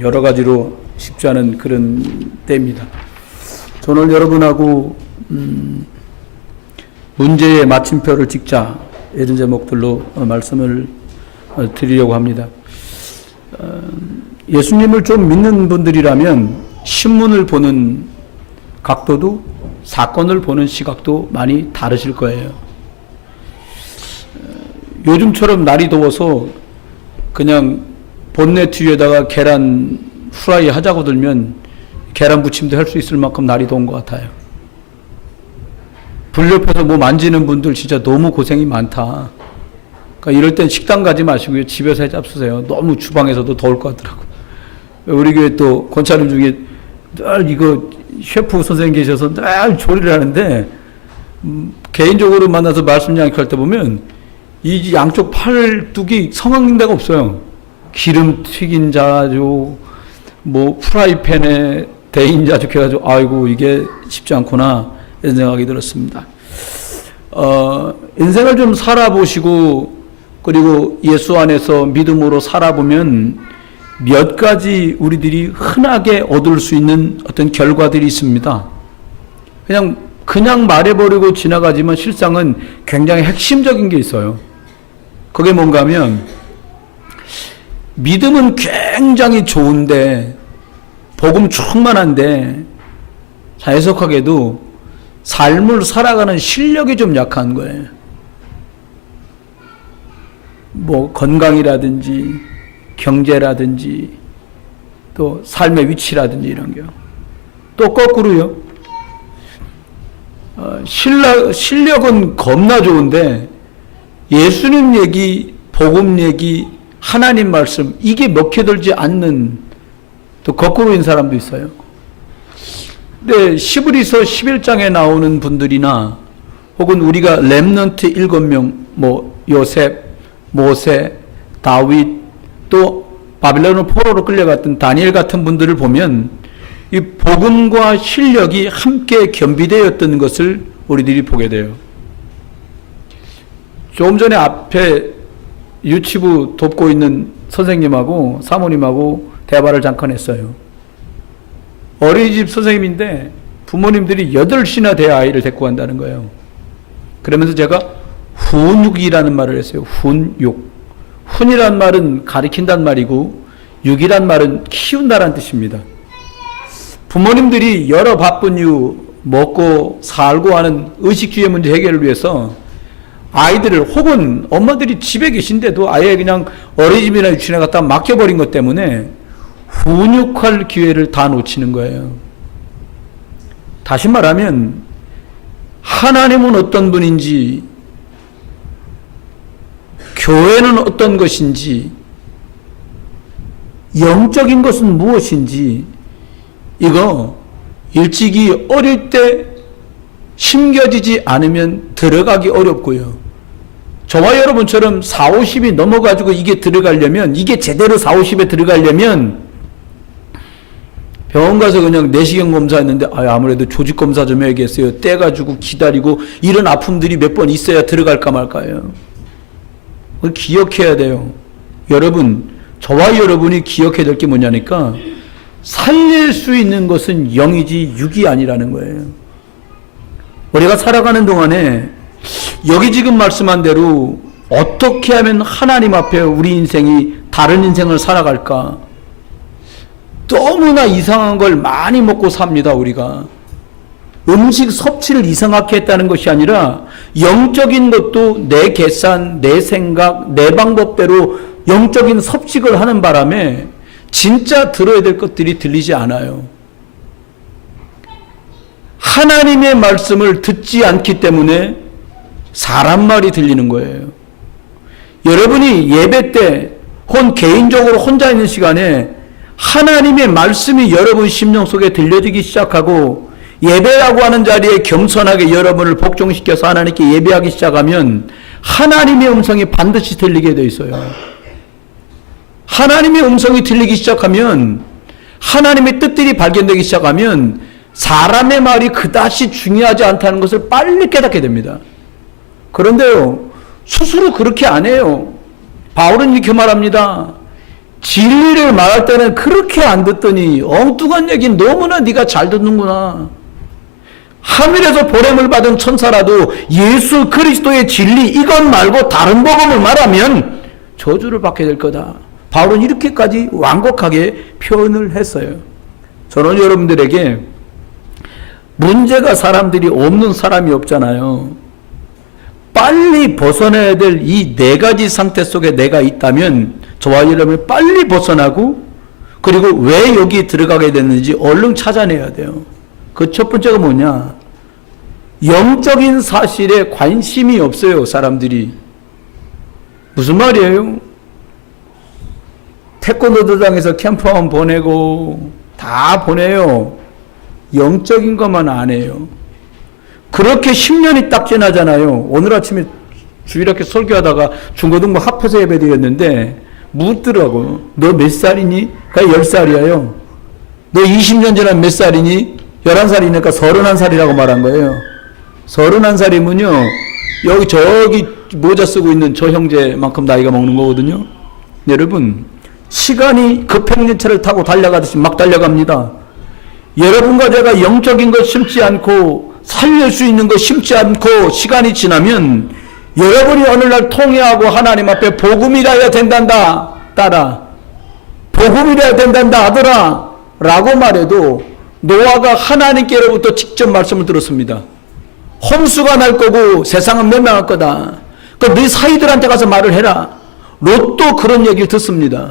여러 가지로 쉽지 않은 그런 때입니다. 저는 오늘 여러분하고 문제의 마침표를 찍자 이런 제목들로 말씀을 드리려고 합니다. 예수님을 좀 믿는 분들이라면 신문을 보는 각도도 사건을 보는 시각도 많이 다르실 거예요. 요즘처럼 날이 더워서 그냥 본넷 뒤에다가 계란 후라이 하자고 들면 계란 부침도 할 수 있을 만큼 날이 더운 것 같아요. 불 옆에서 뭐 만지는 분들 진짜 너무 고생이 많다. 그러니까 이럴 땐 식당 가지 마시고요. 집에서 해 잡수세요. 너무 주방에서도 더울 것 같더라고요. 우리 교회 또 권사님 중에 늘 이거 셰프 선생님 계셔서 늘 조리를 하는데 개인적으로 만나서 말씀 양육할 때 보면 이 양쪽 팔뚝이 성황인 데가 없어요. 기름 튀긴 자주 뭐 프라이팬에 데인 자주 해가지고 아이고 이게 쉽지 않구나 이런 생각이 들었습니다. 인생을 좀 살아보시고 그리고 예수 안에서 믿음으로 살아보면 몇 가지 우리들이 흔하게 얻을 수 있는 어떤 결과들이 있습니다. 그냥 말해버리고 지나가지만 실상은 굉장히 핵심적인 게 있어요. 그게 뭔가 하면 믿음은 굉장히 좋은데 복음 충만한데 해석하게도 삶을 살아가는 실력이 좀 약한 거예요. 뭐 건강이라든지 경제라든지 또 삶의 위치라든지 이런 게. 또 거꾸로요. 실력은 겁나 좋은데 예수님 얘기, 복음 얘기, 하나님 말씀 이게 먹혀들지 않는 또 거꾸로인 사람도 있어요. 근데 시브리서 11장에 나오는 분들이나 혹은 우리가 렘넌트 7명 뭐 요셉, 모세, 다윗 또 바빌론 포로로 끌려갔던 다니엘 같은 분들을 보면 이 복음과 실력이 함께 겸비되었던 것을 우리들이 보게 돼요. 조금 전에 앞에 유치부 돕고 있는 선생님하고 사모님하고 대화를 잠깐 했어요. 어린이집 선생님인데 부모님들이 8이나 돼 아이를 데리고 간다는 거예요. 그러면서 제가 훈육이라는 말을 했어요. 훈육. 훈이란 말은 가리킨다는 말이고 육이란 말은 키운다는 뜻입니다. 부모님들이 여러 바쁜 이유 먹고 살고 하는 의식주의 문제 해결을 위해서 아이들을 혹은 엄마들이 집에 계신데도 아예 그냥 어린이집이나 유치원에 갖다 맡겨버린 것 때문에 훈육할 기회를 다 놓치는 거예요. 다시 말하면 하나님은 어떤 분인지 교회는 어떤 것인지 영적인 것은 무엇인지 이거 일찍이 어릴 때 심겨지지 않으면 들어가기 어렵고요. 저와 여러분처럼 40, 50이 넘어가지고 이게 들어가려면 이게 제대로 40, 50에 들어가려면 병원 가서 그냥 내시경 검사했는데 아무래도 조직 검사 좀 해야겠어요. 떼가지고 기다리고 이런 아픔들이 몇 번 있어야 들어갈까 말까요. 그걸 기억해야 돼요. 여러분, 저와 여러분이 기억해야 될 게 뭐냐니까 살릴 수 있는 것은 영이지 육이 아니라는 거예요. 우리가 살아가는 동안에 여기 지금 말씀한 대로 어떻게 하면 하나님 앞에 우리 인생이 다른 인생을 살아갈까? 너무나 이상한 걸 많이 먹고 삽니다, 우리가. 음식 섭취를 이상하게 했다는 것이 아니라 영적인 것도 내 계산, 내 생각, 내 방법대로 영적인 섭식을 하는 바람에 진짜 들어야 될 것들이 들리지 않아요. 하나님의 말씀을 듣지 않기 때문에 사람 말이 들리는 거예요. 여러분이 예배 때 혹은 개인적으로 혼자 있는 시간에 하나님의 말씀이 여러분 심령 속에 들려지기 시작하고 예배라고 하는 자리에 겸손하게 여러분을 복종시켜서 하나님께 예배하기 시작하면 하나님의 음성이 반드시 들리게 돼 있어요. 하나님의 음성이 들리기 시작하면 하나님의 뜻들이 발견되기 시작하면 사람의 말이 그다지 중요하지 않다는 것을 빨리 깨닫게 됩니다. 그런데요, 스스로 그렇게 안 해요. 바울은 이렇게 말합니다. 진리를 말할 때는 그렇게 안 듣더니 엉뚱한 얘기는 너무나 네가 잘 듣는구나. 하늘에서 보냄을 받은 천사라도 예수 그리스도의 진리 이것 말고 다른 복음을 말하면 저주를 받게 될 거다. 바울은 이렇게까지 완곡하게 표현을 했어요. 저는 여러분들에게 문제가 사람들이 없는 사람이 없잖아요. 빨리 벗어나야 될 이 네 가지 상태 속에 내가 있다면 저와 여러분이 빨리 벗어나고 그리고 왜 여기 들어가게 됐는지 얼른 찾아내야 돼요. 그 첫 번째가 뭐냐? 영적인 사실에 관심이 없어요, 사람들이. 무슨 말이에요? 태권도장에서 캠프원 보내고 다 보내요. 영적인 것만 안 해요. 그렇게 10년이 딱 지나잖아요. 오늘 아침에 주일학교 설교하다가 중고등부 합해서 예배드렸는데 묻더라고. 너 몇 살이니? 그러니까 10살이에요. 너 20년 전에 몇 살이니? 11살이니까 31살이라고 말한 거예요. 31살이면요. 여기 저기 모자 쓰고 있는 저 형제만큼 나이가 먹는 거거든요. 여러분, 시간이 급행열차를 타고 달려가듯이 막 달려갑니다. 여러분과 제가 영적인 것 심지 않고 살릴 수 있는 것 심지 않고 시간이 지나면 여러분이 어느 날 통회하고 하나님 앞에 복음이라야 된단다 딸아, 복음이라야 된단다 아들아 라고 말해도 노아가 하나님께로부터 직접 말씀을 들었습니다. 홍수가 날 거고 세상은 멸망할 거다. 그러니까 네 사위들한테 가서 말을 해라. 롯도 그런 얘기를 듣습니다.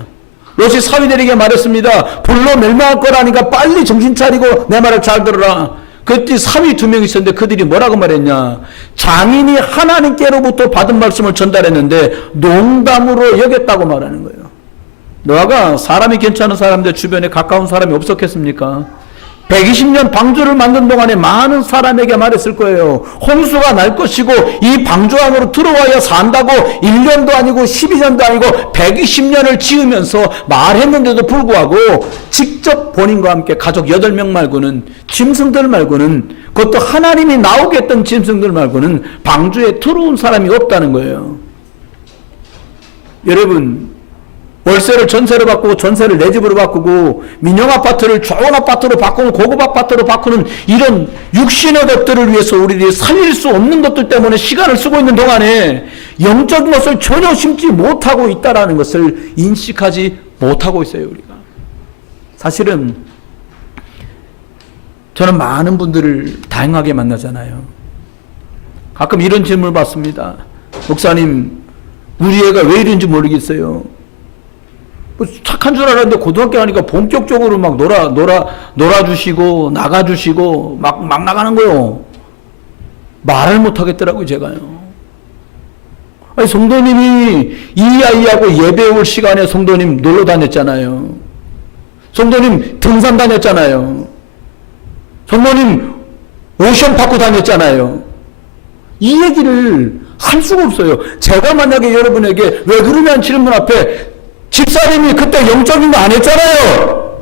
롯이 사위들에게 말했습니다. 불로 멸망할 거라니까 빨리 정신 차리고 내 말을 잘 들어라. 그때 사위 2명 있었는데 그들이 뭐라고 말했냐? 장인이 하나님께로부터 받은 말씀을 전달했는데 농담으로 여겼다고 말하는 거예요. 노아가 사람이 괜찮은 사람들 주변에 가까운 사람이 없었겠습니까? 120년 방주를 만든 동안에 많은 사람에게 말했을 거예요. 홍수가 날 것이고 이 방주 안으로 들어와야 산다고 1년도 아니고 12년도 아니고 120년을 지으면서 말했는데도 불구하고 직접 본인과 함께 가족 8명 말고는 짐승들 말고는 그것도 하나님이 나오게 했던 짐승들 말고는 방주에 들어온 사람이 없다는 거예요. 여러분, 월세를 전세로 바꾸고 전세를 내 집으로 바꾸고 민영아파트를 좋은 아파트로 바꾸고 고급 아파트로 바꾸는 이런 육신의 것들을 위해서 우리들이 살릴 수 없는 것들 때문에 시간을 쓰고 있는 동안에 영적인 것을 전혀 심지 못하고 있다는 것을 인식하지 못하고 있어요. 우리가 사실은 저는 많은 분들을 다양하게 만나잖아요. 가끔 이런 질문을 받습니다. 목사님, 우리 애가 왜 이런지 모르겠어요. 착한 줄 알았는데 고등학교 가니까 본격적으로 막 놀아주시고 나가주시고 막 나가는 거요. 말을 못하겠더라고요, 제가요. 아니, 성도님이 이 아이하고 예배 올 시간에 성도님 놀러 다녔잖아요. 성도님 등산 다녔잖아요. 성도님 오션파크 다녔잖아요. 이 얘기를 할 수가 없어요. 제가 만약에 여러분에게 왜 그러냐는 질문 앞에 집사님이 그때 영적인 거 안 했잖아요.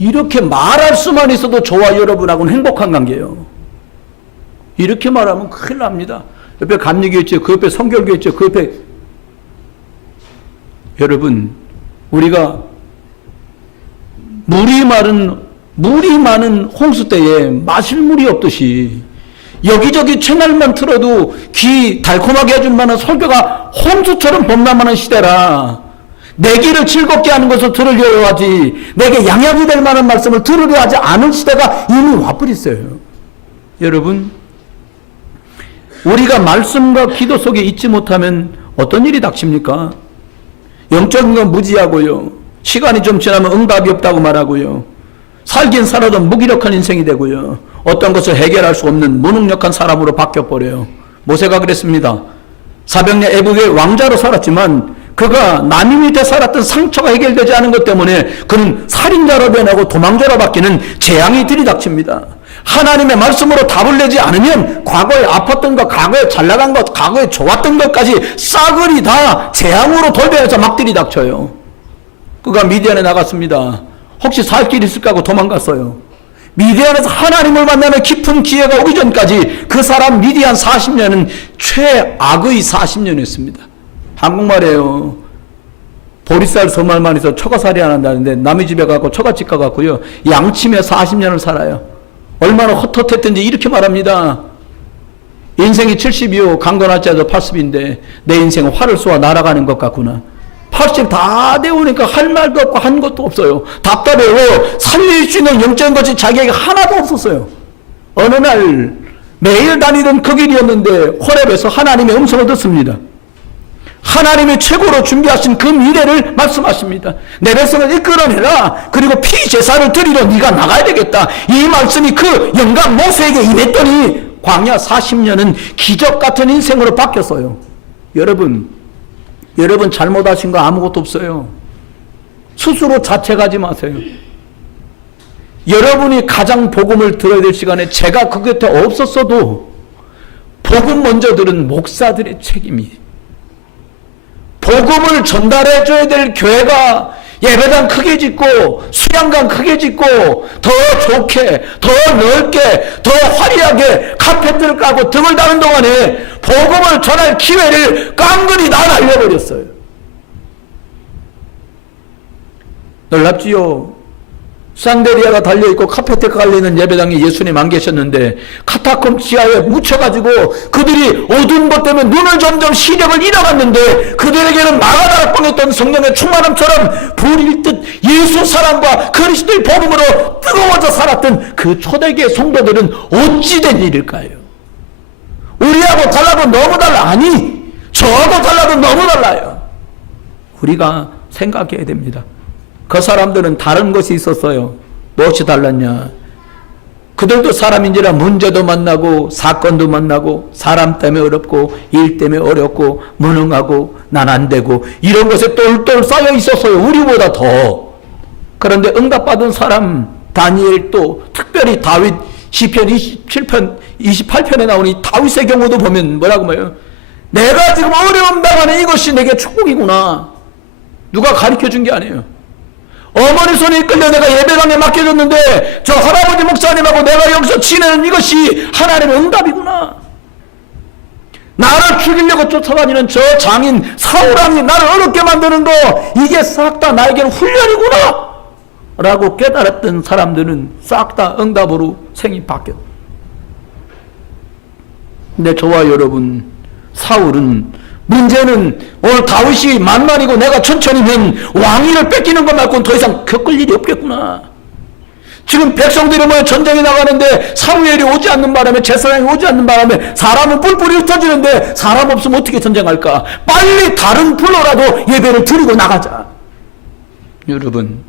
이렇게 말할 수만 있어도 저와 여러분하고는 행복한 관계예요. 이렇게 말하면 큰일 납니다. 옆에 감리교 있죠. 그 옆에 성결교 있죠. 그 옆에 여러분, 우리가 물이 많은 홍수 때에 마실 물이 없듯이 여기저기 채널만 틀어도 귀 달콤하게 해줄 만한 설교가 홍수처럼 범람하는 시대라. 내 귀를 즐겁게 하는 것을 들으려 하지 내게 양약이 될 만한 말씀을 들으려 하지 않은 시대가 이미 와버렸어요. 여러분, 우리가 말씀과 기도 속에 있지 못하면 어떤 일이 닥칩니까? 영적인 건 무지하고요. 시간이 좀 지나면 응답이 없다고 말하고요. 살긴 살아도 무기력한 인생이 되고요. 어떤 것을 해결할 수 없는 무능력한 사람으로 바뀌어버려요. 모세가 그랬습니다. 400년 애국의 왕자로 살았지만 그가 남이 밑에 살았던 상처가 해결되지 않은 것 때문에 그는 살인자로 변하고 도망자로 바뀌는 재앙이 들이닥칩니다. 하나님의 말씀으로 답을 내지 않으면 과거에 아팠던 것, 과거에 잘 나간 것, 과거에 좋았던 것까지 싸그리 다 재앙으로 돌변해서 막 들이닥쳐요. 그가 미디안에 나갔습니다. 혹시 살 길이 있을까 하고 도망갔어요. 미디안에서 하나님을 만나는 깊은 기회가 오기 전까지 그 사람 미디안 40년은 최악의 40년이었습니다. 한국말이에요. 보리쌀 서말만 해서 처가살이 안 한다는데 남의 집에 가고 처갓집 가갖고요 양침에 40년을 살아요. 얼마나 헛헛했든지 이렇게 말합니다. 인생이 70이요 강건하지 않아도 80인데 내 인생은 활을 쏘아 날아가는 것 같구나. 80 다 되오니까 할 말도 없고 한 것도 없어요. 답답해요. 살릴 수 있는 영적인 것이 자기에게 하나도 없었어요. 어느 날 매일 다니던 그 길이었는데 호렙에서 하나님의 음성을 듣습니다. 하나님이 최고로 준비하신 그 미래를 말씀하십니다. 내 백성을 이끌어내라. 그리고 피제사를 드리러 네가 나가야 되겠다. 이 말씀이 그 영감 모세에게 임했더니 광야 40년은 기적 같은 인생으로 바뀌었어요. 여러분 잘못하신 거 아무것도 없어요. 스스로 자책하지 마세요. 여러분이 가장 복음을 들어야 될 시간에 제가 그 곁에 없었어도 복음 먼저 들은 목사들의 책임이, 복음을 전달해 줘야 될 교회가 예배당 크게 짓고 수양관 크게 짓고 더 좋게 더 넓게 더 화려하게 카페트를 까고 등을 다는 동안에 복음을 전할 기회를 깡그리 다 날려버렸어요. 놀랍지요. 산데리아가 달려있고 카페트가 깔리는 예배당에 예수님 안 계셨는데 카타콤 지하에 묻혀가지고 그들이 어두운 것 때문에 눈을 점점 시력을 잃어갔는데 그들에게는 마가다락 뻥했던 성령의 충만함처럼 불일 듯 예수 사랑과 그리스도의 복음으로 뜨거워져 살았던 그 초대교회 성도들은 어찌 된 일일까요? 우리하고 달라도 너무 달라. 아니 저하고 달라도 너무 달라요. 우리가 생각해야 됩니다. 그 사람들은 다른 것이 있었어요. 무엇이 달랐냐? 그들도 사람인지라 문제도 만나고 사건도 만나고 사람 때문에 어렵고 일 때문에 어렵고 무능하고 난 안 되고 이런 것에 똘똘 쌓여 있었어요. 우리보다 더. 그런데 응답받은 사람 다니엘도 특별히 다윗 시편 28편에 나오니 다윗의 경우도 보면 뭐라고 말해요? 내가 지금 어려움 당하는 이것이 내게 축복이구나. 누가 가르쳐 준 게 아니에요. 어머니 손에 이끌려 내가 예배당에 맡겨졌는데 저 할아버지 목사님하고 내가 여기서 지내는 이것이 하나님의 응답이구나. 나를 죽이려고 쫓아다니는 저 장인 사울왕이 나를 어렵게 만드는 거 이게 싹 다 나에게는 훈련이구나 라고 깨달았던 사람들은 싹 다 응답으로 생이 바뀌었다. 근데 저와 여러분, 사울은 문제는 오늘 다윗이 만만이고 내가 천천히면 왕위를 뺏기는 것 말고는 더 이상 겪을 일이 없겠구나. 지금 백성들이 뭐 전쟁에 나가는데 사무엘이 오지 않는 바람에 제사장이 오지 않는 바람에 사람은 뿔뿔이 흩어지는데 사람 없으면 어떻게 전쟁할까? 빨리 다른 불로라도 예배를 드리고 나가자. 여러분,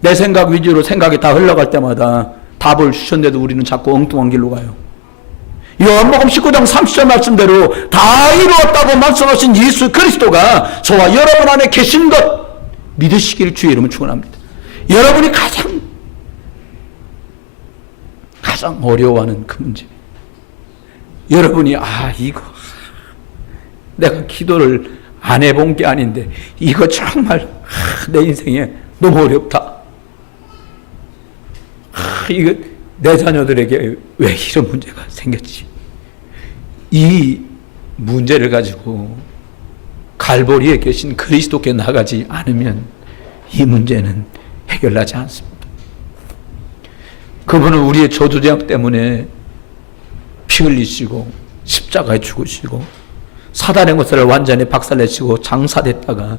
내 생각 위주로 생각이 다 흘러갈 때마다 답을 주셨는데도 우리는 자꾸 엉뚱한 길로 가요. 요한복음 19장 30절 말씀대로 다 이루었다고 말씀하신 예수 그리스도가 저와 여러분 안에 계신 것 믿으시기를 주의 이름으로 축원합니다. 여러분이 가장 어려워하는 그 문제, 여러분이 이거 내가 기도를 안 해본 게 아닌데 이거 정말 내 인생에 너무 어렵다. 이거 내 자녀들에게 왜 이런 문제가 생겼지? 이 문제를 가지고 갈보리에 계신 그리스도께 나가지 않으면 이 문제는 해결나지 않습니다. 그분은 우리의 저주제약 때문에 피 흘리시고 십자가에 죽으시고 사단의 것을 완전히 박살내시고 장사됐다가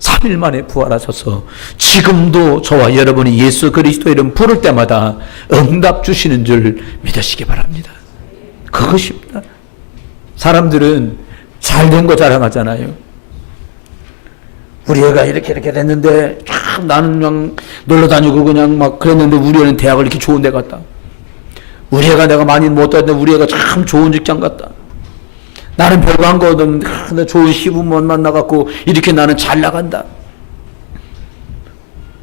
3일 만에 부활하셔서 지금도 저와 여러분이 예수 그리스도 이름 부를 때마다 응답 주시는 줄 믿으시기 바랍니다. 그것입니다. 사람들은 잘된 거 자랑하잖아요. 우리 애가 이렇게 됐는데 참 나는 그냥 놀러 다니고 그냥 막 그랬는데 우리 애는 대학을 이렇게 좋은 데 갔다. 우리 애가 내가 많이 못 다녔는데 우리 애가 참 좋은 직장 갔다. 나는 별거 한 거 없는데 좋은 시부모 만나갖고 이렇게 나는 잘 나간다.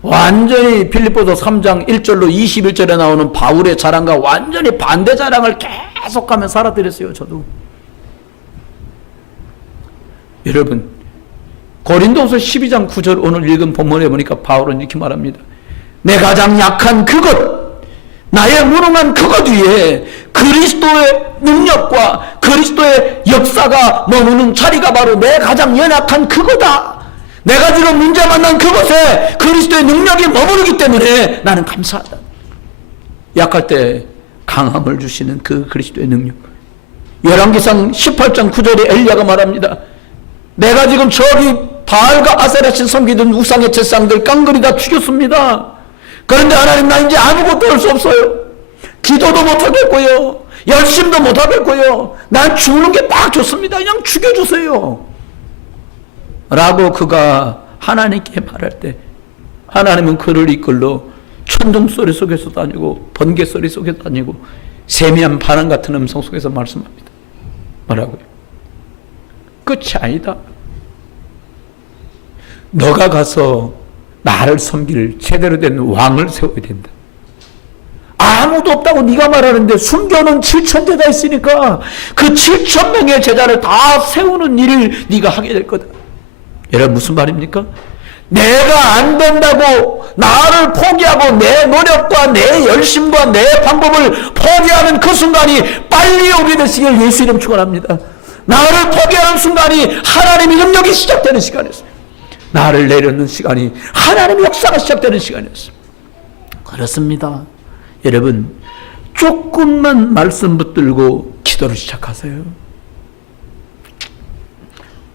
완전히 빌립보서 3장 1절로 21절에 나오는 바울의 자랑과 완전히 반대 자랑을 계속하며 살아드렸어요. 저도. 여러분, 고린도서 12장 9절 오늘 읽은 본문에 보니까 바울은 이렇게 말합니다. 내 가장 약한 그것, 나의 무능한 그것 위에 그리스도의 능력과 그리스도의 역사가 머무는 자리가 바로 내 가장 연약한 그거다. 내가 지금 문제 만난 그곳에 그리스도의 능력이 머무르기 때문에 나는 감사하다. 약할 때 강함을 주시는 그 그리스도의 능력. 열왕기상 18장 9절에 엘리야가 말합니다. 내가 지금 저기 바알과 아세라신 섬기던 우상의 제사장들 깡그리 다 죽였습니다. 그런데 하나님, 나 이제 아무것도 할 수 없어요. 기도도 못하겠고요, 열심도 못하겠고요, 난 죽는 게 딱 좋습니다. 그냥 죽여주세요 라고 그가 하나님께 말할 때 하나님은 그를 이끌러 천둥소리 속에서 다니고 번개소리 속에서 다니고 세미한 바람 같은 음성 속에서 말씀합니다. 뭐라고요? 끝이 아니다. 너가 가서 나를 섬길 제대로 된 왕을 세워야 된다. 아무도 없다고 네가 말하는데 숨겨놓은 7,000제자 있으니까 그 7,000명의 제자를 다 세우는 일을 네가 하게 될 거다. 여러분, 무슨 말입니까? 내가 안 된다고 나를 포기하고 내 노력과 내 열심과 내 방법을 포기하는 그 순간이 빨리 오게 되시길 예수 이름 축원합니다. 나를 포기하는 순간이 하나님의 능력이 시작되는 시간이었어요. 나를 내려놓는 시간이 하나님의 역사가 시작되는 시간이었어요. 그렇습니다. 여러분, 조금만 말씀 붙들고 기도를 시작하세요.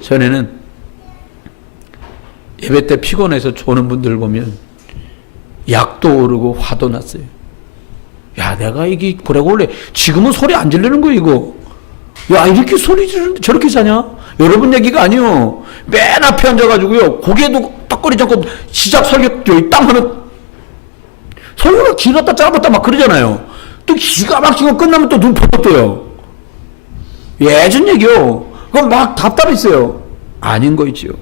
전에는 예배 때 피곤해서 조는 분들 보면 약도 오르고 화도 났어요. 야, 내가 이게 그래고 원래 지금은 소리 안 지르는 거 이거. 야, 이렇게 소리 지르는데 저렇게 자냐? 여러분 얘기가 아니요. 맨 앞에 앉아가지고요, 고개도 떡거리지 않고 시작 설교 여기 땅 하는 설교가 길었다 짧았다 막 그러잖아요. 또 기가 막히고 끝나면 또 눈 펄펄 떠요. 예전 얘기요. 그럼 막 답답했어요. 아닌 거 있지요.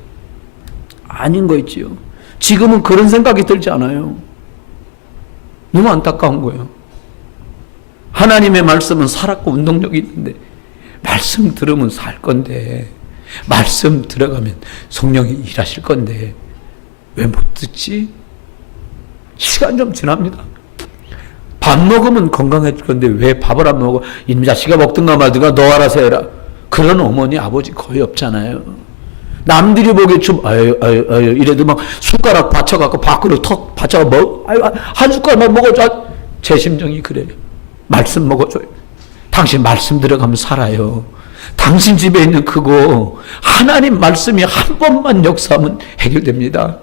아닌 거 있지요. 지금은 그런 생각이 들지 않아요. 너무 안타까운 거예요. 하나님의 말씀은 살았고 운동력이 있는데 말씀 들으면 살 건데, 말씀 들어가면 성령이 일하실 건데 왜 못 듣지? 시간 좀 지납니다. 밥 먹으면 건강해질 건데 왜 밥을 안 먹어? 이놈 자식아 먹든가 말든가 너 알아서 해라. 그런 어머니 아버지 거의 없잖아요. 남들이 보기에 좀 아유 이래도 막 숟가락 받쳐갖고 밥그릇 턱 받쳐 한 숟가락만 먹어줘. 제 심정이 그래요. 말씀 먹어줘요. 당신 말씀 들어가면 살아요. 당신 집에 있는 그거 하나님 말씀이 한 번만 역사하면 해결됩니다.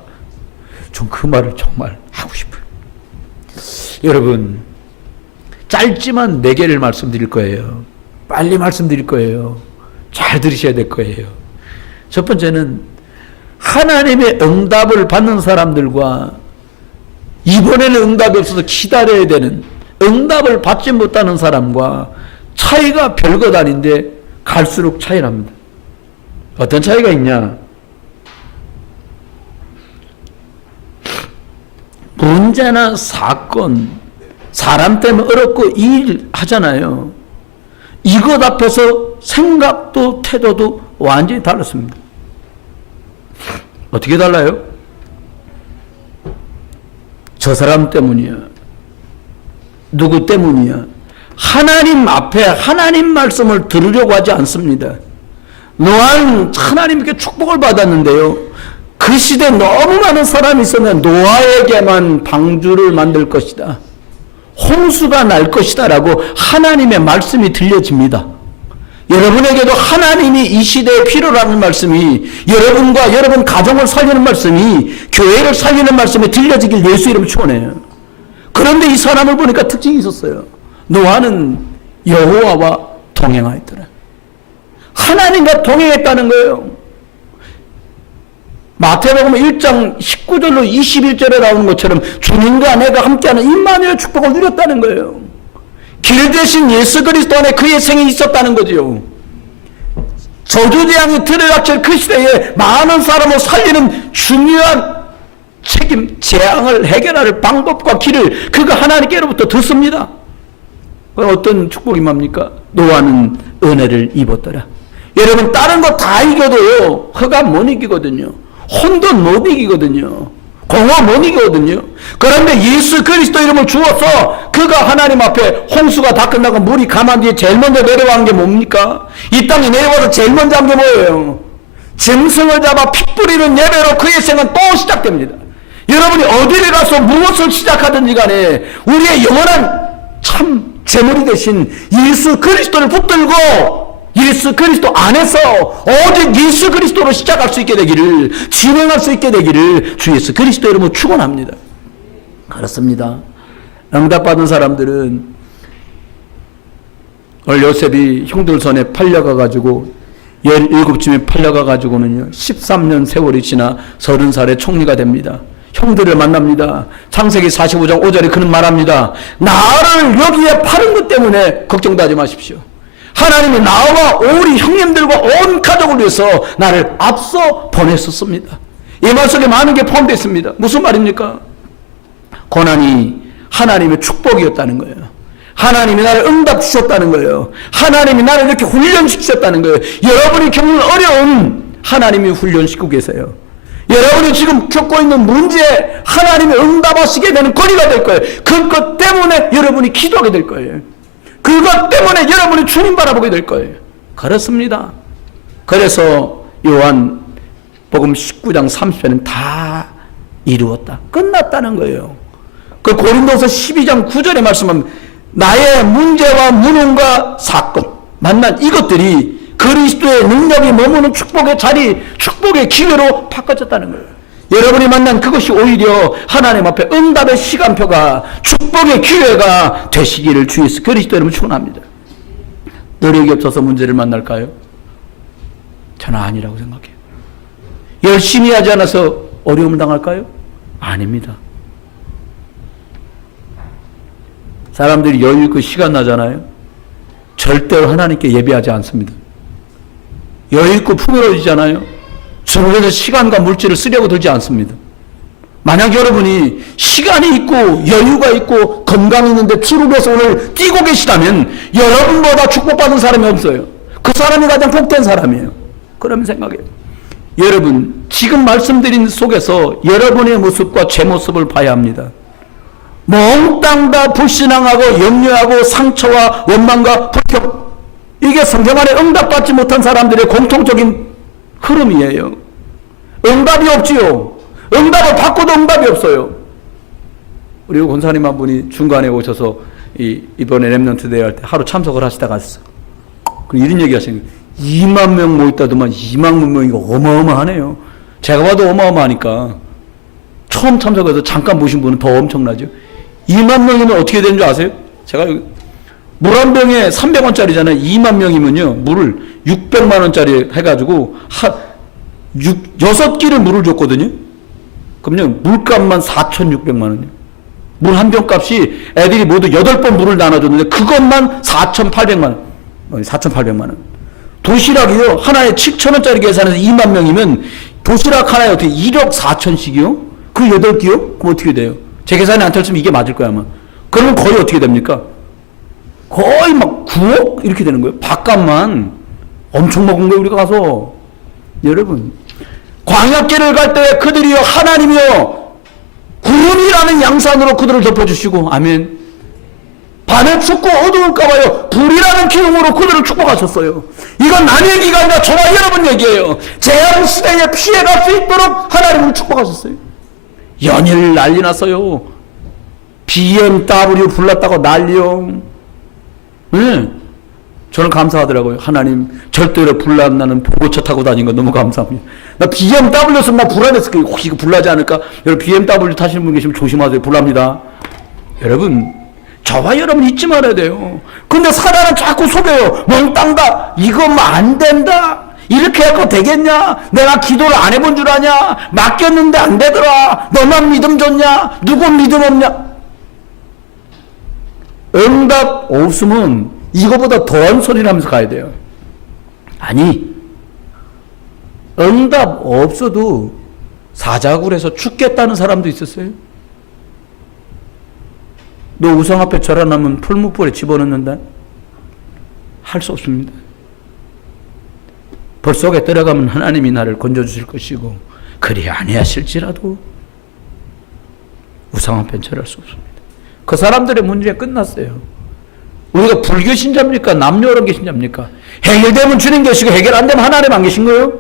전 그 말을 정말 하고 싶어요. 여러분, 짧지만 4개를 말씀드릴 거예요. 빨리 말씀드릴 거예요. 잘 들으셔야 될 거예요. 첫 번째는 하나님의 응답을 받는 사람들과 이번에는 응답이 없어서 기다려야 되는, 응답을 받지 못하는 사람과 차이가 별것 아닌데 갈수록 차이 납니다. 어떤 차이가 있냐? 문제나 사건, 사람 때문에 어렵고 일 하잖아요. 이것 앞에서 생각도 태도도 완전히 달랐습니다. 어떻게 달라요? 저 사람 때문이야. 누구 때문이야? 하나님 앞에 하나님 말씀을 들으려고 하지 않습니다. 노아는 하나님께 축복을 받았는데요, 그 시대에 너무 많은 사람이 있었는데 노아에게만 방주를 만들 것이다, 홍수가 날 것이다 라고 하나님의 말씀이 들려집니다. 여러분에게도 하나님이 이 시대에 필요로 하는 말씀이, 여러분과 여러분 가정을 살리는 말씀이, 교회를 살리는 말씀이 들려지길 예수 이름 축원해요. 그런데 이 사람을 보니까 특징이 있었어요. 노아는 여호와와 동행하였더라. 하나님과 동행했다는 거예요. 마태복음 1장 19절로 21절에 나오는 것처럼 주님과 내가 함께하는 임마누엘 축복을 누렸다는 거예요. 길 대신 예수 그리스도 안에 그의 생이 있었다는 거죠. 저주재앙이 들어닥칠 그 시대에 많은 사람을 살리는 중요한 책임, 재앙을 해결할 방법과 길을 그가 하나님께로부터 듣습니다. 어떤 축복이 뭡니까? 노아는 은혜를 입었더라. 여러분, 다른 거 다 이겨도요, 허가 못 이기거든요. 혼돈 못 이기거든요. 공허 못 이기거든요. 그런데 예수 그리스도 이름을 주어서 그가 하나님 앞에 홍수가 다 끝나고 물이 가만 뒤에 제일 먼저 내려간 게 뭡니까? 이 땅에 내려와서 제일 먼저 한 게 뭐예요? 짐승을 잡아 피 뿌리는 예배로 그의 생은 또 시작됩니다. 여러분이 어디를 가서 무엇을 시작하든지 간에 우리의 영원한 참 제물이 되신 예수 그리스도를 붙들고 예수 그리스도 안에서 오직 예수 그리스도로 시작할 수 있게 되기를, 진행할 수 있게 되기를 주 예수 그리스도 이름으로 축원합니다. 그렇습니다. 응답받은 사람들은 오늘 요셉이 형들 손에 팔려가가지고 17쯤에 팔려가가지고는요 13년 세월이 지나 30살에 총리가 됩니다. 형들을 만납니다. 창세기 45장 5절에 그는 말합니다. 나를 여기에 파는 것 때문에 걱정도 하지 마십시오. 하나님이 나와 우리 형님들과 온 가족을 위해서 나를 앞서 보냈었습니다. 이 말 속에 많은 게 포함되어 있습니다. 무슨 말입니까? 고난이 하나님의 축복이었다는 거예요. 하나님이 나를 응답 주셨다는 거예요. 하나님이 나를 이렇게 훈련시키셨다는 거예요. 여러분이 겪는 어려움 하나님이 훈련시키고 계세요. 여러분이 지금 겪고 있는 문제에 하나님이 응답하시게 되는 거리가 될 거예요. 그것 때문에 여러분이 기도하게 될 거예요. 그것 때문에 여러분이 주님 바라보게 될 거예요. 그렇습니다. 그래서 요한복음 19장 30절은 다 이루었다, 끝났다는 거예요. 그 고린도서 12장 9절에 말씀하면 나의 문제와 문흥과 사건 만난 이것들이 그리스도의 능력이 머무는 축복의 자리, 축복의 기회로 바꿔졌다는 거예요. 여러분이 만난 그것이 오히려 하나님 앞에 응답의 시간표가, 축복의 기회가 되시기를 주 예수 그리스도 이름으로 축원합니다. 노력이 없어서 문제를 만날까요? 저는 아니라고 생각해요. 열심히 하지 않아서 어려움을 당할까요? 아닙니다. 사람들이 여유 있고 시간 나잖아요. 절대로 하나님께 예배하지 않습니다. 여유 있고 풍요로워지잖아요. 저는 시간과 물질을 쓰려고 들지 않습니다. 만약 여러분이 시간이 있고 여유가 있고 건강이 있는데 트럭에서 오늘 뛰고 계시다면 여러분보다 축복받은 사람이 없어요. 그 사람이 가장 복된 사람이에요. 그러면 생각해요. 여러분 지금 말씀드린 속에서 여러분의 모습과 제 모습을 봐야 합니다. 몽땅 다 불신앙하고 염려하고 상처와 원망과 불평, 이게 성경 안에 응답받지 못한 사람들의 공통적인 흐름이에요. 응답이 없지요. 응답을 받고도 응답이 없어요. 우리 권사님 한 분이 중간에 오셔서 이번에 랩넌트 대회 할 때 하루 참석을 하시다가 갔어. 이런 얘기 하시는 거예요. 2만 명 모였다더만 2만 명이가 어마어마하네요. 제가 봐도 어마어마하니까 처음 참석해서 잠깐 보신 분은 더 엄청나죠. 2만 명이면 어떻게 되는 줄 아세요? 제가 물 한 병에 300원짜리잖아요. 2만 명이면요 물을 600만 원짜리 해가지고 6끼를 물을 줬거든요. 그럼요 물값만 4,600만 원이에요. 물 한 병 값이 애들이 모두 8번 물을 나눠줬는데 그것만 4,800만 원. 4,800만 원. 도시락이요 하나에 7,000원짜리 계산해서 2만 명이면 도시락 하나에 어떻게 1억 4천씩이요? 그 8끼요? 그럼 어떻게 돼요? 제 계산이 안 틀리면 이게 맞을 거야 아마. 그러면 거의 어떻게 됩니까? 거의 막 9억 이렇게 되는 거예요. 밥값만 엄청 먹은 거예요 우리가 가서. 여러분 광야길을 갈 때 그들이요 하나님이요 구름이라는 양산으로 그들을 덮어주시고 아멘. 밤에 춥고 어두울까봐요 불이라는 기름으로 그들을 축복하셨어요. 이건 남 얘기가 아니라 저와 여러분 얘기예요. 재앙시대에 피해갈 수 있도록 하나님을 축복하셨어요. 연일 난리 났어요. BMW 불났다고 난리요. 네. 저는 감사하더라고요. 하나님 절대로 불 안 나는 보고차 타고 다닌 거 너무 감사합니다. 나 BMW였으면 나 불안했을 거예요. 혹시 이거 불나지 않을까? 여러분 BMW 타시는 분 계시면 조심하세요. 불납니다. 여러분 저와 여러분 잊지 말아야 돼요. 근데 사단은 자꾸 속여요. 몽땅다. 이거 뭐 안 된다. 이렇게 해도 되겠냐? 내가 기도를 안 해본 줄 아냐? 맡겼는데 안 되더라. 너만 믿음 줬냐? 누구 믿음 없냐? 응답 없으면 이거보다 더한 소리를 하면서 가야 돼요. 아니 응답 없어도 사자굴에서 죽겠다는 사람도 있었어요. 너 우상 앞에 절하나면 풀무불에 집어넣는다? 할 수 없습니다. 벌 속에 들어가면 하나님이 나를 건져주실 것이고 그리 아니하실지라도 우상 앞에 절할 수 없습니다. 그 사람들의 문제가 끝났어요. 우리가 불교 신자입니까? 남녀 어른 신자입니까? 해결되면 주님 계시고 해결 안 되면 하나님 안 계신 거예요?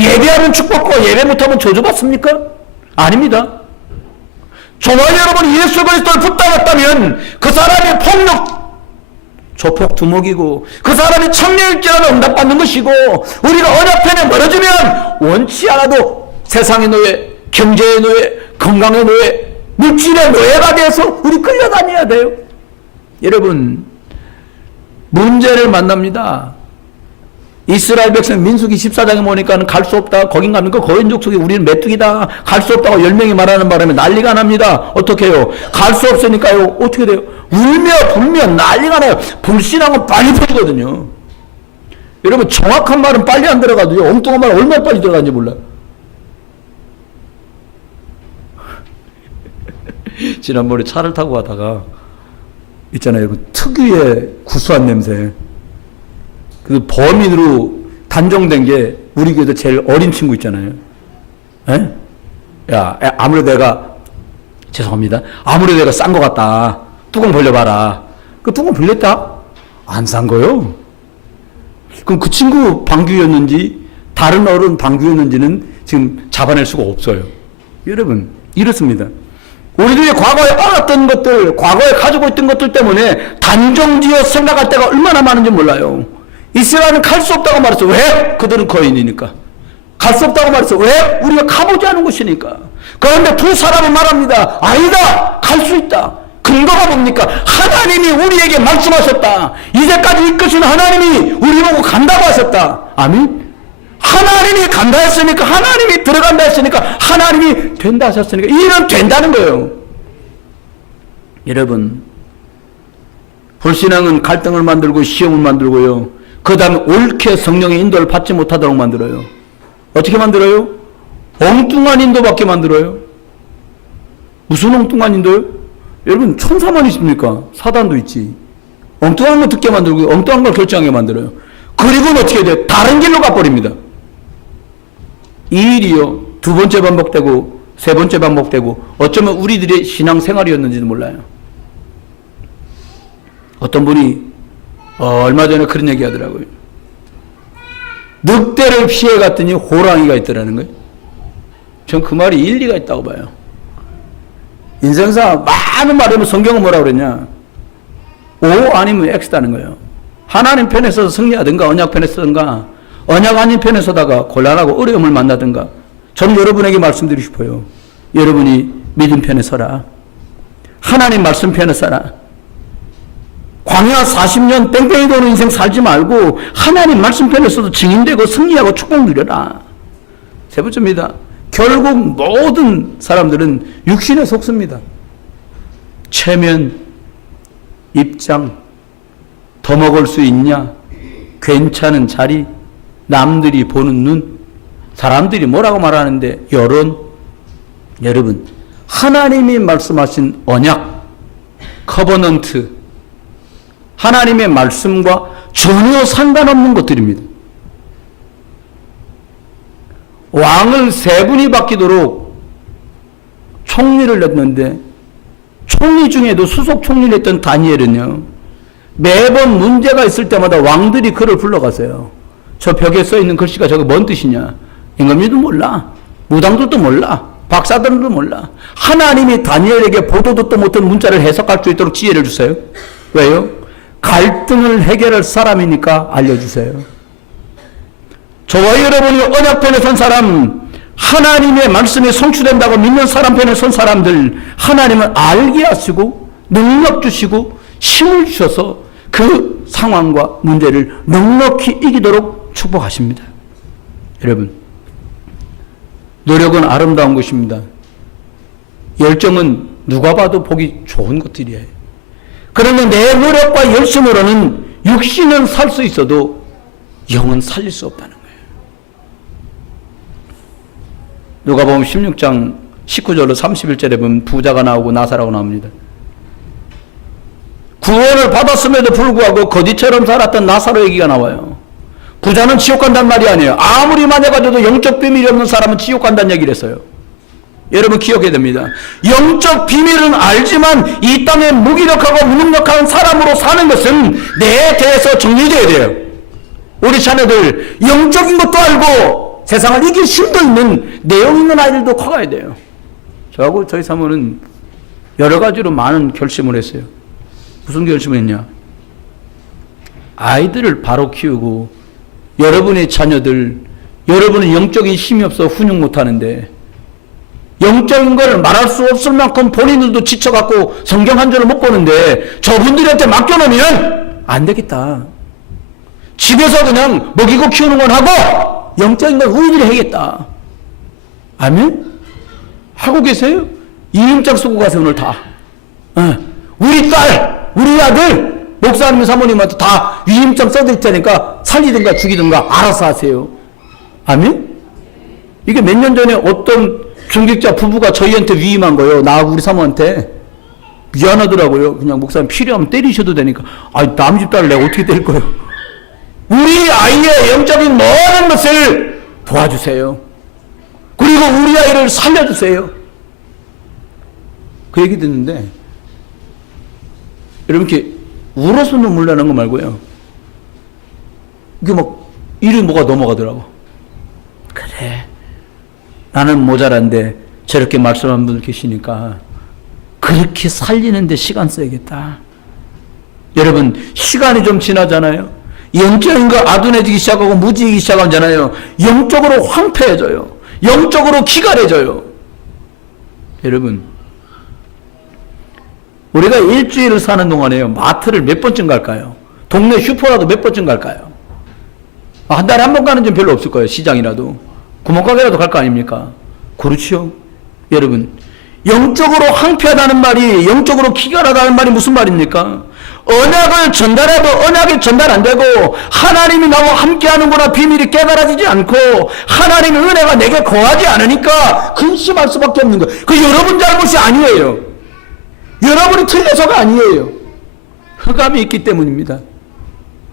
예배하면 축복과 예배 못하면 저주받습니까? 아닙니다. 저와 여러분이 예수 그리스도를 붙잡았다면 그 사람의 폭력 조폭 두목이고 그 사람이 청년일지라도 응답받는 것이고, 우리가 언약편에 멀어지면 원치 않아도 세상의 노예, 경제의 노예, 건강의 노예, 물질의 노예가 돼서 우리 끌려다녀야 돼요. 여러분, 문제를 만납니다. 이스라엘 백성 민수기 14장에 보니까 갈 수 없다. 거긴 갑니까? 거인 족속이 우리는 메뚜기다. 갈 수 없다고 10명이 말하는 바람에 난리가 납니다. 어떻게 해요? 갈 수 없으니까요. 어떻게 돼요? 울며 불며 난리가 나요. 불신앙은 빨리 퍼지거든요. 여러분, 정확한 말은 빨리 안 들어가도요, 엉뚱한 말은 얼마나 빨리 들어가는지 몰라요. 지난번에 차를 타고 가다가 있잖아요, 여러분, 특유의 구수한 냄새. 그 범인으로 단정된 게 우리 교회에서 제일 어린 친구 있잖아요. 에? 야, 아무래도 내가, 죄송합니다, 아무래도 내가 싼 것 같다. 뚜껑 벌려봐라. 그 뚜껑 벌렸다? 안 싼 거요. 그럼 그 친구 방귀였는지 다른 어른 방귀였는지는 지금 잡아낼 수가 없어요. 여러분, 이렇습니다. 우리들이 과거에 알았던 것들, 과거에 가지고 있던 것들 때문에 단정지어 생각할 때가 얼마나 많은지 몰라요. 이스라엘은 갈 수 없다고 말했어. 왜? 그들은 거인이니까. 갈 수 없다고 말했어. 왜? 우리가 가보지 않은 곳이니까. 그런데 두 사람은 말합니다. 아니다. 갈 수 있다. 근거가 뭡니까? 하나님이 우리에게 말씀하셨다. 이제까지 이끄신 하나님이 우리 보고 간다고 하셨다. 아멘? 하나님이 간다 했으니까, 하나님이 들어간다 했으니까, 하나님이 된다 하셨으니까, 이는 된다는 거예요. 여러분, 불신앙은 갈등을 만들고 시험을 만들고요, 그 다음에 옳게 성령의 인도를 받지 못하도록 만들어요. 어떻게 만들어요? 엉뚱한 인도밖에 만들어요. 무슨 엉뚱한 인도요? 여러분, 천사만 있습니까? 사단도 있지. 엉뚱한 거 듣게 만들고 엉뚱한 걸 결정하게 만들어요. 그리고는 어떻게 돼요? 다른 길로 가버립니다. 이 일이요, 두 번째 반복되고 세 번째 반복되고, 어쩌면 우리들의 신앙생활이었는지도 몰라요. 어떤 분이 얼마 전에 그런 얘기 하더라고요. 늑대를 피해 갔더니 호랑이가 있더라는 거예요. 전 그 말이 일리가 있다고 봐요. 인생사 많은 말하면 성경은 뭐라고 그랬냐? O 아니면 X다는 거예요. 하나님 편에 서서 승리하든가 언약 편에 서든가, 언약 아닌 편에 서다가 곤란하고 어려움을 만나든가. 저는 여러분에게 말씀드리고 싶어요. 여러분이 믿음 편에 서라. 하나님 말씀 편에 서라. 광야 40년 뺑뺑이 도는 인생 살지 말고 하나님 말씀 편에 서도 증인되고 승리하고 축복 누려라. 세 번째입니다. 결국 모든 사람들은 육신에 속습니다. 체면, 입장, 더 먹을 수 있냐, 괜찮은 자리, 남들이 보는 눈, 사람들이 뭐라고 말하는데 여론. 여러분, 하나님이 말씀하신 언약, 커버넌트, 하나님의 말씀과 전혀 상관없는 것들입니다. 왕을 세 분이 바뀌도록 총리를 냈는데, 총리 중에도 수석 총리를 했던 다니엘은요, 매번 문제가 있을 때마다 왕들이 그를 불러가세요. 저 벽에 써있는 글씨가 저게 뭔 뜻이냐? 임금님도 몰라. 무당들도 몰라. 박사들도 몰라. 하나님이 다니엘에게 보도 듣도 못한 문자를 해석할 수 있도록 지혜를 주세요. 왜요? 갈등을 해결할 사람이니까 알려주세요. 저와 여러분이 언약 편에 선 사람, 하나님의 말씀이 성취된다고 믿는 사람 편에 선 사람들, 하나님은 알게 하시고 능력 주시고 힘을 주셔서 그 상황과 문제를 넉넉히 이기도록 축복하십니다. 여러분, 노력은 아름다운 것입니다. 열정은 누가 봐도 보기 좋은 것들이에요. 그러나 내 노력과 열심으로는 육신은 살 수 있어도 영은 살릴 수 없다는 거예요. 누가복음 16장 19절로 31절에 보면 부자가 나오고 나사라고 나옵니다. 구원을 받았음에도 불구하고 거지처럼 살았던 나사로 얘기가 나와요. 부자는 지옥 간다는 말이 아니에요. 아무리 많아가지고 영적 비밀이 없는 사람은 지옥 간다는 얘기를 했어요. 여러분 기억해야 됩니다. 영적 비밀은 알지만 이 땅에 무기력하고 무능력한 사람으로 사는 것은 내 대해서 정리되어야 돼요. 우리 자녀들 영적인 것도 알고 세상을 이길 힘도 있는 내용 있는 아이들도 커가야 돼요. 저하고 저희 사모는 여러 가지로 많은 결심을 했어요. 무슨 결심을 했냐? 아이들을 바로 키우고 여러분의 자녀들, 여러분은 영적인 힘이 없어 훈육 못하는데 영적인 걸 말할 수 없을 만큼 본인들도 지쳐갖고 성경 한 줄을 못 보는데 저분들한테 맡겨놓으면 안 되겠다. 집에서 그냥 먹이고 키우는 건 하고 영적인 건 우리들이 해야겠다. 아멘? 하고 계세요? 이임장 쓰고 가세요 오늘 다. 우리 딸, 우리 아들 목사님 사모님한테 다 위임장 써드릴 테니까 살리든가 죽이든가 알아서 하세요. 아멘? 이게 몇 년 전에 어떤 중직자 부부가 저희한테 위임한 거예요. 나하고 우리 사모한테. 미안하더라고요. 그냥 목사님 필요하면 때리셔도 되니까. 남 집 딸을 내가 어떻게 때릴 거예요? 우리 아이의 영적인 모든 것을 도와주세요. 그리고 우리 아이를 살려주세요. 그 얘기 듣는데 여러분 이렇게 울어서 눈물 나는 거 말고요. 이게 막 일이 뭐가 넘어가더라고. 그래. 나는 모자란데 저렇게 말씀하는 분들 계시니까 그렇게 살리는데 시간 써야겠다. 여러분 시간이 좀 지나잖아요. 영적인 거 아둔해지기 시작하고 무지해지기 시작하잖아요. 영적으로 황폐해져요. 영적으로 기갈해져요. 여러분 우리가 일주일을 사는 동안에요. 마트를 몇 번쯤 갈까요? 동네 슈퍼라도 몇 번쯤 갈까요? 한 달에 한 번 가는 좀 별로 없을 거예요. 시장이라도. 구멍가게라도 갈 거 아닙니까? 그렇죠. 여러분 영적으로 황폐하다는 말이 영적으로 기갈하다는 말이 무슨 말입니까? 언약을 전달해도 언약이 전달 안 되고 하나님이 나와 함께하는구나 비밀이 깨달아지지 않고 하나님의 은혜가 내게 거하지 않으니까 근심할 수밖에 없는 거예요. 그 여러분 잘못이 아니에요. 여러분이 틀려서가 아니에요. 흑암이 있기 때문입니다.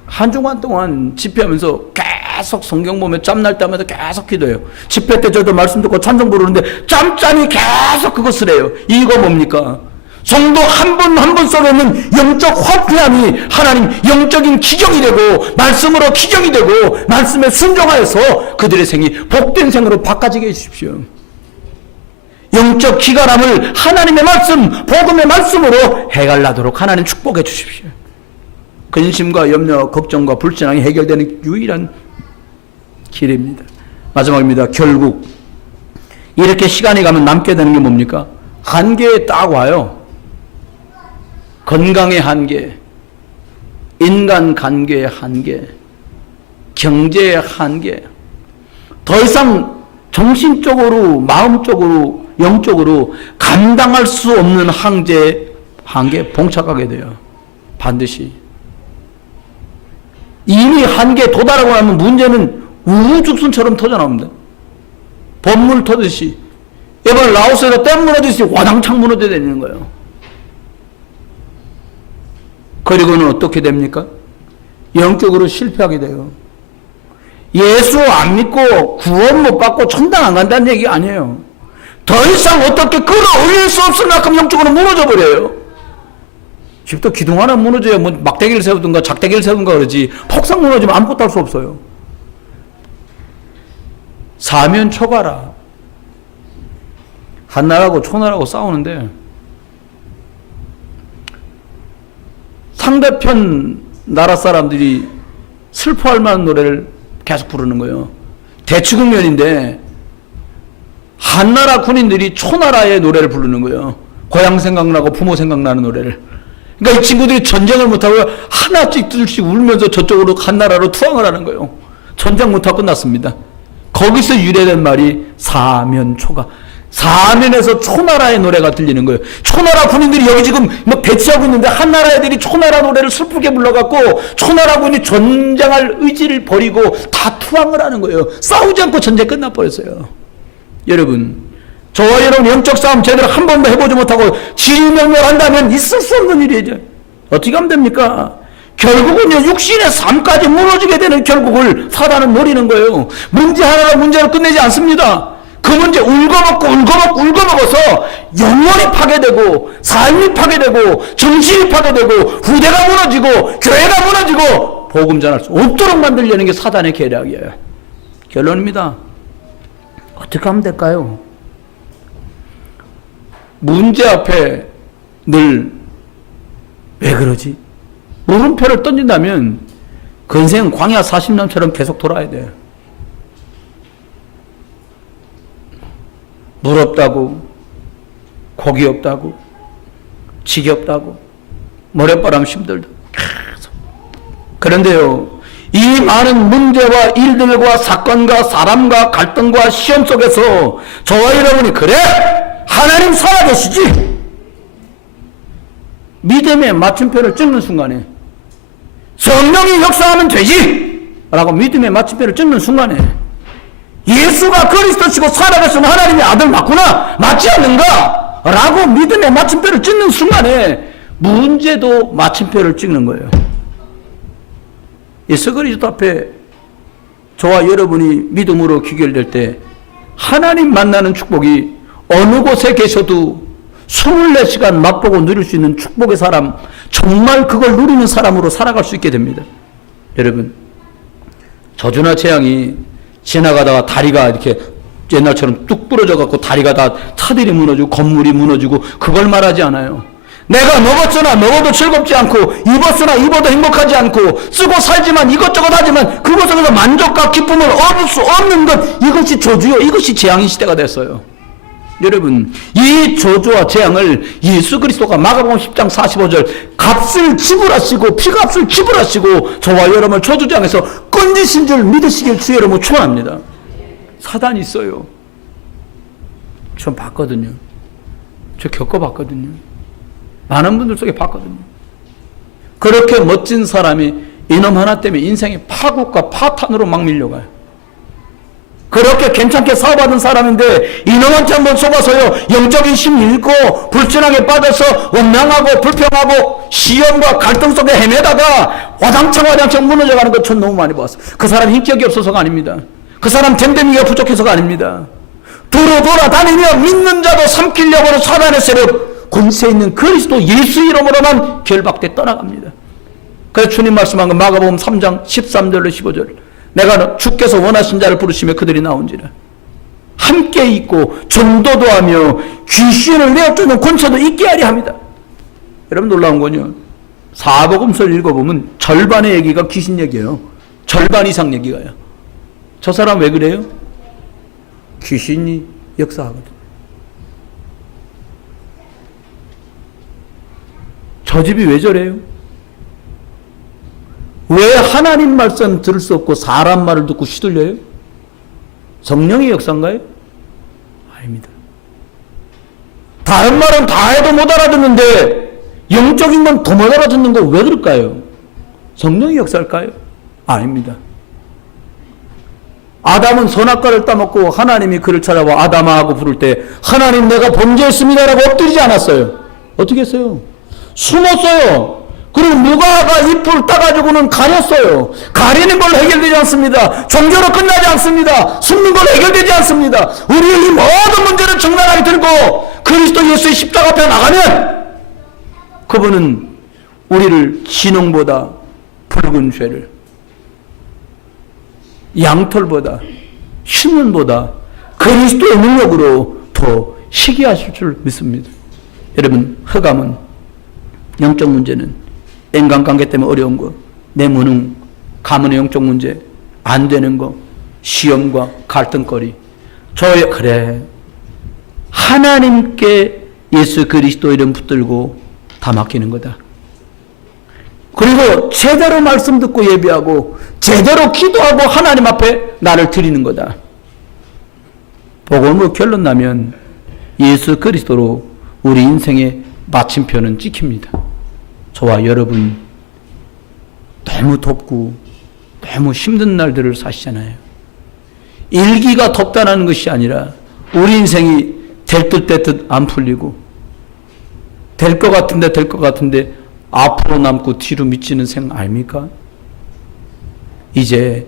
한 주간 동안 집회하면서 계속 성경 보면 짬날 때마다 계속 기도해요. 집회 때 저도 말씀 듣고 찬송 부르는데 짬짬이 계속 그것을 해요. 이거 뭡니까? 성도 한 분 한 분 속에는 영적 화폐함이 하나님 영적인 기경이 되고 말씀으로 기경이 되고 말씀에 순종하여서 그들의 생이 복된 생으로 바꿔지게 해주십시오. 영적 기갈함을 하나님의 말씀 복음의 말씀으로 해갈라도록 하나님 축복해 주십시오. 근심과 염려, 걱정과 불신앙이 해결되는 유일한 길입니다. 마지막입니다. 결국 이렇게 시간이 가면 남게 되는 게 뭡니까? 한계에 딱 와요. 건강의 한계, 인간 관계의 한계, 경제의 한계. 더 이상 정신적으로, 마음적으로, 영적으로 감당할 수 없는 한계에 봉착하게 돼요. 반드시. 이미 한계에 도달하고 나면 문제는 우후죽순처럼 터져나옵니다. 범물 터듯이. 이번에 라오스에서 댐 무너지듯이 와당창 무너져야 되는 거예요. 그리고는 어떻게 됩니까? 영적으로 실패하게 돼요. 예수 안 믿고 구원 못 받고 천당 안 간다는 얘기 아니에요. 더 이상 어떻게 끌어올릴 수 없을 만큼 영적으로 무너져 버려요. 집도 기둥 하나 무너져야 뭐 막대기를 세우든가 작대기를 세우든가 그러지 폭삭 무너지면 아무것도 할 수 없어요. 사면 초가라. 한나라하고 초나라하고 싸우는데 상대편 나라 사람들이 슬퍼할 만한 노래를 계속 부르는 거예요. 대치국면인데 한나라 군인들이 초나라의 노래를 부르는 거예요. 고향 생각나고 부모 생각나는 노래를. 그러니까 이 친구들이 전쟁을 못하고 하나씩 둘씩 울면서 저쪽으로 한나라로 투항을 하는 거예요. 전쟁 못하고 끝났습니다. 거기서 유래된 말이 사면초가. 사면에서 초나라의 노래가 들리는 거예요. 초나라 군인들이 여기 지금 뭐 배치하고 있는데 한나라 애들이 초나라 노래를 슬프게 불러갖고 초나라 군이 전쟁할 의지를 버리고 다 투항을 하는 거예요. 싸우지 않고 전쟁 끝나버렸어요. 여러분, 저와 여러분 영적 싸움 제대로 한 번도 해보지 못하고 질명멸한다면 있을 수 없는 일이죠. 어떻게 하면 됩니까? 결국은요, 육신의 삶까지 무너지게 되는 결국을 사단은 노리는 거예요. 문제 하나로 문제를 끝내지 않습니다. 그 문제 울고먹어서 영혼이 파괴되고 삶이 파괴되고 정신이 파괴되고 후대가 무너지고 교회가 무너지고 복음 전할 수 없도록 만들려는 게 사단의 계략이에요. 결론입니다. 어떻게 하면 될까요? 문제 앞에 늘 왜 그러지? 물음표를 던진다면 그 인생은 광야 40년처럼 계속 돌아야 돼요. 물 없다고, 고기 없다고, 지겹다고, 모래바람 힘들다고 계속. 그런데요, 이 많은 문제와 일들과 사건과 사람과 갈등과 시험 속에서 저와 여러분이 그래! 하나님 살아계시지! 믿음의 마침표를 찍는 순간에 성령이 역사하면 되지! 라고 믿음의 마침표를 찍는 순간에 예수가 그리스도시고 살아계신 하나님의 아들 맞구나! 맞지 않는가? 라고 믿음의 마침표를 찍는 순간에 문제도 마침표를 찍는 거예요. 예수 그리스도 앞에 저와 여러분이 믿음으로 귀결될 때 하나님 만나는 축복이 어느 곳에 계셔도 24시간 맛보고 누릴 수 있는 축복의 사람, 정말 그걸 누리는 사람으로 살아갈 수 있게 됩니다. 여러분, 저주나 재앙이 지나가다가 다리가 이렇게 옛날처럼 뚝 부러져 갖고 다리가 다 차들이 무너지고 건물이 무너지고 그걸 말하지 않아요. 내가 먹었으나 먹어도 즐겁지 않고 입었으나 입어도 행복하지 않고 쓰고 살지만 이것저것 하지만 그것에서 만족과 기쁨을 얻을 수 없는 것, 이것이 저주요, 이것이 재앙의 시대가 됐어요. 여러분, 이 저주와 재앙을 예수 그리스도가 마가복음 10장 45절 값을 지불하시고 피값을 지불하시고 저와 여러분을 저주장에서 건지신 줄 믿으시길 주의 이름으로 축원합니다. 사단이 있어요. 전 봤거든요. 저 겪어봤거든요. 많은 분들 속에 봤거든요. 그렇게 멋진 사람이 이놈 하나 때문에 인생의 파국과 파탄으로 막 밀려가요. 그렇게 괜찮게 사업하던 사람인데 이놈한테 한번 속아서요, 영적인 힘 잃고 불신앙에 빠져서 원망하고 불평하고 시험과 갈등 속에 헤매다가 와장창 무너져가는 것 전 너무 많이 봤어요. 그 사람 인격이 없어서가 아닙니다. 그 사람 댐댐이가 부족해서가 아닙니다. 돌아다니며 믿는 자도 삼키려고 하는 사단의 세력, 권세 있는 그리스도 예수 이름으로만 결박돼 떠나갑니다. 그래서 주님 말씀한 거 마가복음 3장 13절로 15절, 내가 주께서 원하신 자를 부르시며 그들이 나온지라. 함께 있고 전도도 하며 귀신을 내어쫓는 권세도 있게 하려 합니다. 여러분, 놀라운 건요, 사복음서를 읽어보면 절반의 얘기가 귀신 얘기예요. 절반 이상 얘기가요. 저 사람 왜 그래요? 귀신이 역사하거든. 저 집이 왜 저래요? 왜 하나님 말씀 들을 수 없고 사람 말을 듣고 시들려요? 성령의 역사인가요? 아닙니다. 다른 말은 다 해도 못 알아듣는데 영적인 건 더 못 알아듣는 거 왜 그럴까요? 성령의 역사일까요? 아닙니다. 아담은 선악과를 따먹고 하나님이 그를 찾아와 아담아 하고 부를 때 하나님 내가 범죄했습니다라고 엎드리지 않았어요. 어떻게 했어요? 숨었어요. 그리고 무화과 잎을 따가지고는 가렸어요. 가리는 걸로 해결되지 않습니다. 종교로 끝나지 않습니다. 숨는 걸로 해결되지 않습니다. 우리의 이 모든 문제를 정당하게 들고 그리스도 예수의 십자가 앞에 나가면 그분은 우리를 진홍보다 붉은 죄를, 양털보다 신문보다 그리스도의 능력으로 더 희게 하실 줄 믿습니다. 여러분, 흑암은, 영적 문제는 인간관계 때문에 어려운 거, 내 무능, 가문의 영적 문제, 안 되는 거, 시험과 갈등거리, 그래, 하나님께 예수 그리스도 이름 붙들고 다 맡기는 거다. 그리고 제대로 말씀 듣고 예배하고 제대로 기도하고 하나님 앞에 나를 드리는 거다. 복음으로 결론 나면 예수 그리스도로 우리 인생의 마침표는 찍힙니다. 저와 여러분 너무 덥고 너무 힘든 날들을 사시잖아요. 일기가 덥다는 것이 아니라 우리 인생이 될 듯 될 듯 안 풀리고 될 것 같은데 앞으로 남고 뒤로 미치는 생각 아닙니까? 이제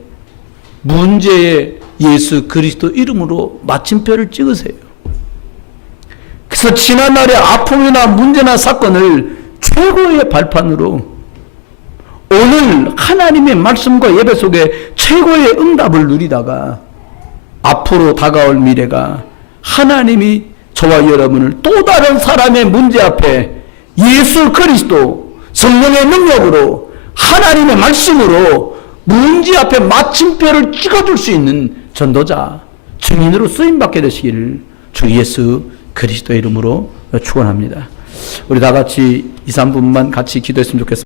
문제의 예수 그리스도 이름으로 마침표를 찍으세요. 그래서 지난날의 아픔이나 문제나 사건을 최고의 발판으로 오늘 하나님의 말씀과 예배 속에 최고의 응답을 누리다가 앞으로 다가올 미래가 하나님이 저와 여러분을 또 다른 사람의 문제 앞에 예수 그리스도 성령의 능력으로 하나님의 말씀으로 문제 앞에 마침표를 찍어줄 수 있는 전도자, 증인으로 쓰임받게 되시기를 주 예수 그리스도의 이름으로 축원합니다. 우리 다 같이 2, 3분만 같이 기도했으면 좋겠습니다.